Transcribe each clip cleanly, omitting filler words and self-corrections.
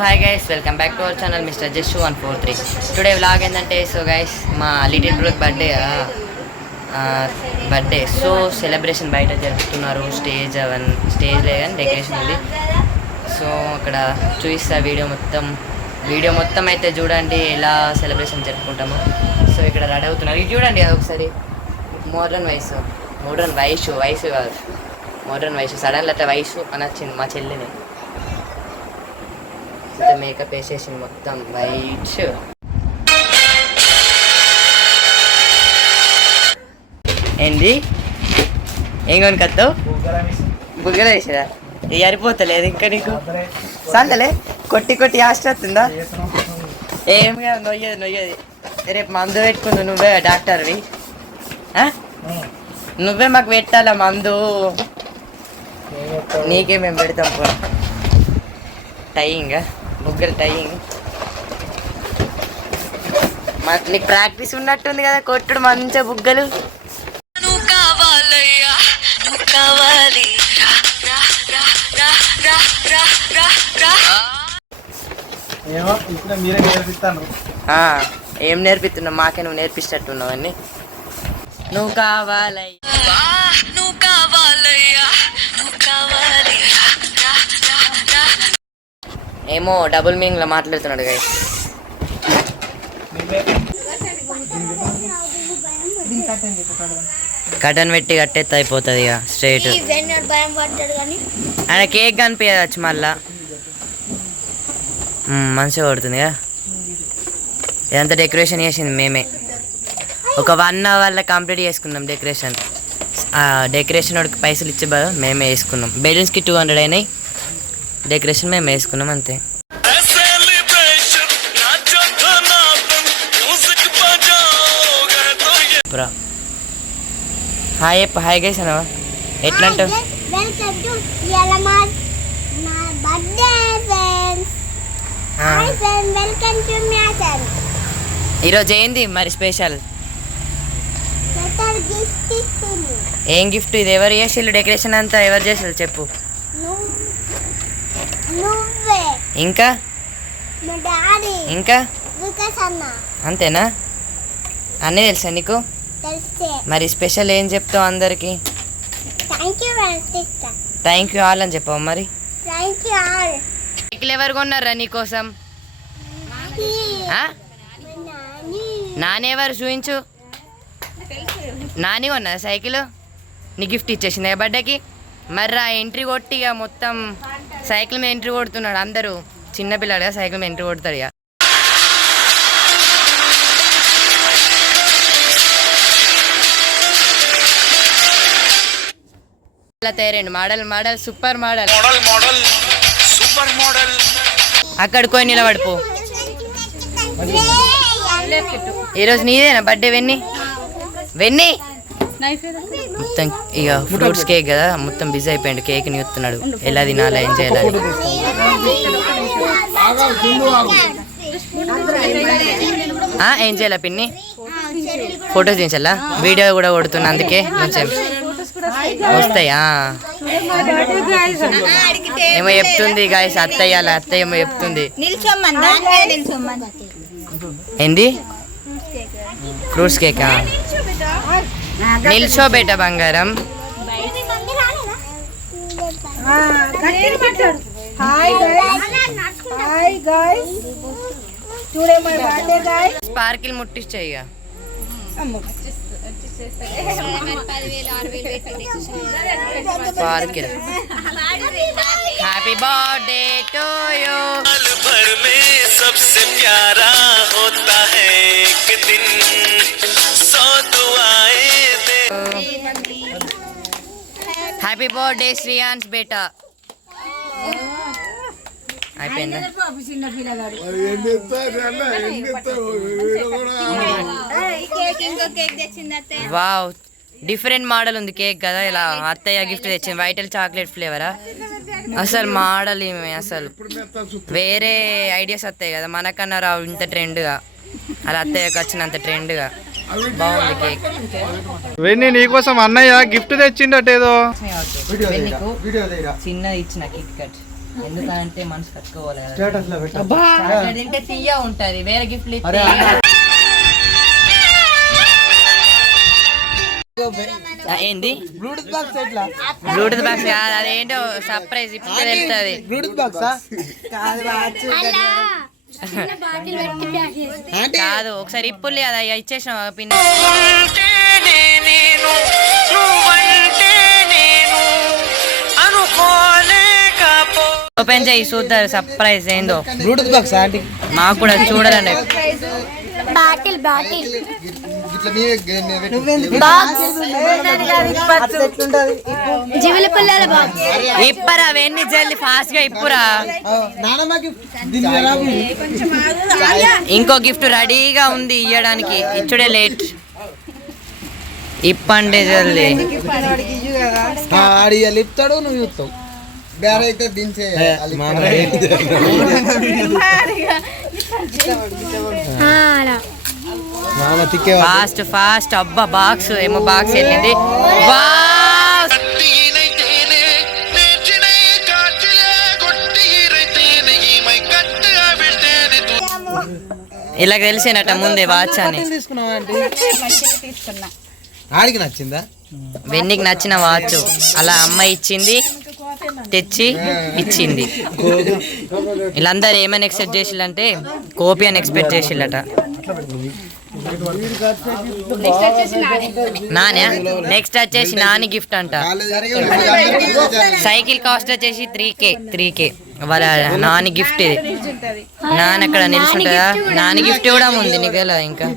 Hi guys, welcome back to our channel mister Jassu 143. Today vlog ఏంటంటే guys మా little బ్రూక్ birthday so celebration బయట జరుపుతున్నారు. స్టేజ్ లేదని డెకరేషన్ ఉంది. సో అక్కడ చూపిస్తా వీడియో మొత్తం అయితే చూడండి ఎలా సెలబ్రేషన్ జరుపుకుంటామో. సో ఇక్కడ రెడీ అవుతున్నారు, ఇది చూడండి అది ఒకసారి. మోడ్రన్ వయసు కాదు, మోడ్రన్ వయసు. సడన్గా అట్లా వయసు అని వచ్చింది మా చెల్లిని. మేకప్ వేసేసింది మొత్తం వైట్. ఏంది ఏం కొనుకొస్తావు? బుగ్గర వేసేదా? సరిపోతలేదు ఇంకా నీకు? సంతలే కొట్టి ఆస్తి వస్తుందా? ఏం కాదు, నొయ్యది. రేపు మందు పెట్టుకుందు, నువ్వే డాక్టర్వి, నువ్వే మాకు పెట్టాలా మందు. నీకే మేము పెడతాం. టైయింగ్ బుగ్గలు టైయింగ్. నీకు ప్రాక్టీస్ ఉన్నట్టుంది కదా కొట్టుడు మంచిగా బుగ్గలు. ఏం నేర్పిస్తున్నావు? మాకే నువ్వు నేర్పిస్తట్టున్నావు అన్ని. నువ్వు కావాలయ్యా, నువ్వు కావాలయ్యా, నువ్వు కావాలి. ఏమో డబుల్ మీనింగ్లో మాట్లాడుతున్నాడు గైస్. కటన్ పెట్టి కట్టేస్తే అయిపోతుంది ఇక స్ట్రైట్. ఆయన కేక్ కనిపించచ్చు మళ్ళా, మంచిగా పడుతుంది కదా. ఇదంతా డెకరేషన్ చేసింది మేమే. ఒక 1 అవర్లో కంప్లీట్ చేసుకున్నాం డెకరేషన్. డెకరేషన్ వాడికి పైసలు ఇచ్చే బాగా మేమే వేసుకున్నాం. బెలూన్స్కి 200 అయినాయి, డెకరేషన్ మేము వేసుకున్నాం అంతే. హాయ్ గైస్ అనవా ఎట్లా అంటావు? ఈరోజు ఏంది మరి స్పెషల్? ఏం గిఫ్ట్ ఇది? ఎవరు చేసిళ్ళు డెకరేషన్ అంతా? ఎవరు చేసిళ్ళు చెప్పు. ఇంకా అంతేనా? అన్నీ తెలుసా నీకు? మరి స్పెషల్ ఏం చెప్తావు అందరికి? థ్యాంక్ యూ ఆల్ అని చెప్పావు. మరి సైకిల్ ఎవరు కొన్నారా నీకోసం? నానేవారు చూయించు. నాని కొన్నా సైకిల్? నీ గిఫ్ట్ ఇచ్చేసింది బర్త్డేకి. మరి ఆ ఎంట్రీ కొట్టి ఇక మొత్తం సైకిల్ మీద ఎంట్రీ కొడుతున్నాడు. అందరూ చిన్నపిల్లాడుగా సైకిల్ మీద ఎంట్రీ కొడతాడు ఇక. అలా తయారండి. Model super model. అక్కడికి పోయి నిలబడిపో. ఈరోజు నీదేనా బర్త్డే? వెన్నీ మొత్తం ఇక ఫ్రూట్స్ కేక్ కదా, మొత్తం బిజీ అయిపోయాడు. కేక్ ని చూస్తున్నాడు ఎలా తినాలా, ఏం చేయాలని. ఏం చేయాలా పిన్ని? ఫొటోస్ తీయించాలా? వీడియో కూడా కొడుతున్నా, అందుకే కొంచెం వస్తాయా? ఏమో చెప్తుంది గాయస్ అత్తయ్య ఏమో చెప్తుంది. ఏంది? ఫ్రూట్స్ కేకా? నిల్చోబెట్ట బంగారం. స్పార్కిల్ ముట్టించాయి. Sparkle happy birthday to you. साल भर में सबसे प्यारा होता है एक दिन, 100 दुआएं दे। हैप्पी बर्थडे श्रेयांश बेटा। అయిపోయిందా? వావ్, డిఫరెంట్ మోడల్ ఉంది కేక్ కదా. ఇలా అత్తయ్య గిఫ్ట్ తెచ్చింది, వైటల్ చాక్లెట్ ఫ్లేవరా. అసలు మోడల్ అసలు వేరే ఐడియాస్ వస్తాయి కదా మనకన్నా రావు ఇంత ట్రెండ్గా. అలా అత్తయ్యకి వచ్చినంత ట్రెండ్గా బాగుంది కేక్. వెన్నీ నీకోసం అన్నయ్య గిఫ్ట్ తెచ్చిండట ఏదో. చిన్నది ఇచ్చిన కిట్ కట్. ఎందుకంటే మనసు కట్టుకోవాలి కదా. స్టేటస్ లో పెట్టు. చాక్లెట్ తింటే తీయ ఉంటది, వేరే గిఫ్ట్లు ఇస్తే ఏంది బ్లూటూత్ బాక్స్ ఎట్లా? బ్లూటూత్ బాక్స్ కాదు, అదేంటో సర్ప్రైజ్ ఇప్పుడు తెలుస్తుంది. బ్లూటూత్ బాక్సా? కాదు ఒకసారి ఇప్పుడు అది ఇచ్చేసిన పిన్ ఓపెన్ చేయి చూద్దాం సర్ప్రైజ్ ఏందో. బ్లూటూత్ బాక్స్ ఆంటీ మాకు కూడా చూడాలండి. ఇప్పరా అవన్నీ జల్ది ఫాస్ట్ గా ఇప్పురా. ఇంకో గిఫ్ట్ రెడీగా ఉంది ఇయ్యడానికి, ఇచ్చుడే లేట్. ఇప్పండి జల్ది. ఇస్తాడు నువ్వు చూస్తావు. Fast fast. అబ్బా బాక్స్ ఏమో బాక్స్ వెళ్ళింది. ఇలా తెలిసినట్ట ముందే వాచ్ అని. ఆడికి నచ్చిందా? వెన్నికి నచ్చిన వాచ్ అలా అమ్మ ఇచ్చింది, తెచ్చి ఇచ్చింది. వీళ్ళందరూ ఏమైనా ఎక్స్పెక్ట్ చేసిల్లంటే కోపి అని ఎక్స్పెక్ట్ చేసిల్లట. నానే నెక్స్ట్ వచ్చేసి నాని గిఫ్ట్ అంట. సైకిల్ కాస్ట్ వచ్చేసి 3K వాళ్ళ నాని గిఫ్ట్. ఇది నాని అక్కడ నిలుచుంటుందా? నాని గిఫ్ట్ కూడా ఉంది నీకు ఎలా? ఇంకా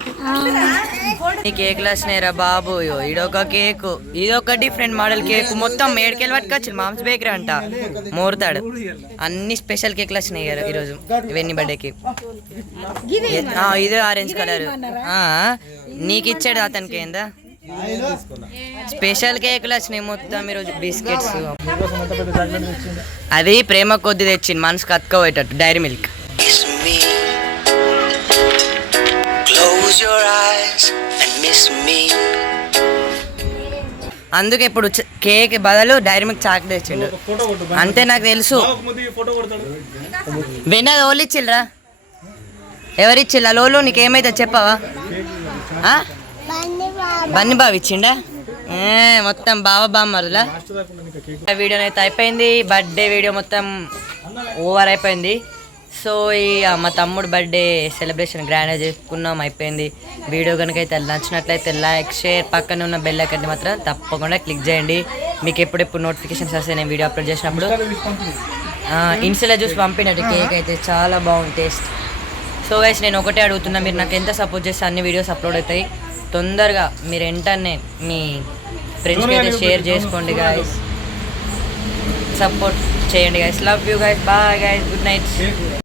ఈ కేకులు వచ్చినాయిరా బాబు. ఇదొక కేకు, ఇదొక డిఫరెంట్ మోడల్ కేక్. మొత్తం 7 కేలు పట్టుకొచ్చి మామ్స్ బేకరీ అంట మోరుతాడు. అన్ని స్పెషల్ కేకులు వచ్చినాయి ఈరోజు వెన్నీ బర్త్డేకి. ఇదే ఆరెంజ్ కలర్ నీకు ఇచ్చాడు అతనికి. ఏందా స్పెషల్ కేకులు వచ్చినాయి మొత్తం ఈరోజు. బిస్కెట్స్ అది ప్రేమ కొద్ది తెచ్చింది, మనసు కత్తుకోబోయేటట్టు. Dairy milk. అందుకే ఇప్పుడు కేక్ బదులు డైరీ మిల్క్ చాక్లెట్ తెచ్చిండు. అంతే నాకు తెలుసు. విన్నది ఓళ్ళు ఇచ్చిల్రా? ఎవరిచ్చిల్లా? లోలు నీకేమైతే చెప్పవా? బన్నీ బాబు ఇచ్చిండా? మొత్తం బామ్మరులా. వీడియో అయితే అయిపోయింది. బర్త్డే వీడియో మొత్తం ఓవర్ అయిపోయింది. సో మా తమ్ముడు బర్త్డే సెలబ్రేషన్ గ్రాండ్గా చేసుకున్నాం, అయిపోయింది. వీడియో కనుక అయితే నచ్చినట్లయితే లైక్, షేర్, పక్కన ఉన్న బెల్ ఐకాన్ మాత్రం తప్పకుండా క్లిక్ చేయండి. మీకు ఎప్పుడెప్పుడు నోటిఫికేషన్స్ వస్తాయి నేను వీడియో అప్లోడ్ చేసినప్పుడు. ఇన్స్టాలో చూసి పంపినట్టు కేక్ అయితే చాలా బాగుంది టేస్ట్. సో గైస్ నేను ఒకటే అడుగుతున్నా, మీరు నాకు ఎంత సపోర్ట్ చేస్తే అన్ని వీడియోస్ అప్లోడ్ అవుతాయి. తొందరగా మీరు వెంటనే మీ ఫ్రెండ్స్కి అయితే షేర్ చేసుకోండి గైస్, సపోర్ట్ చేయండి guys. Love you guys, bye guys, good night.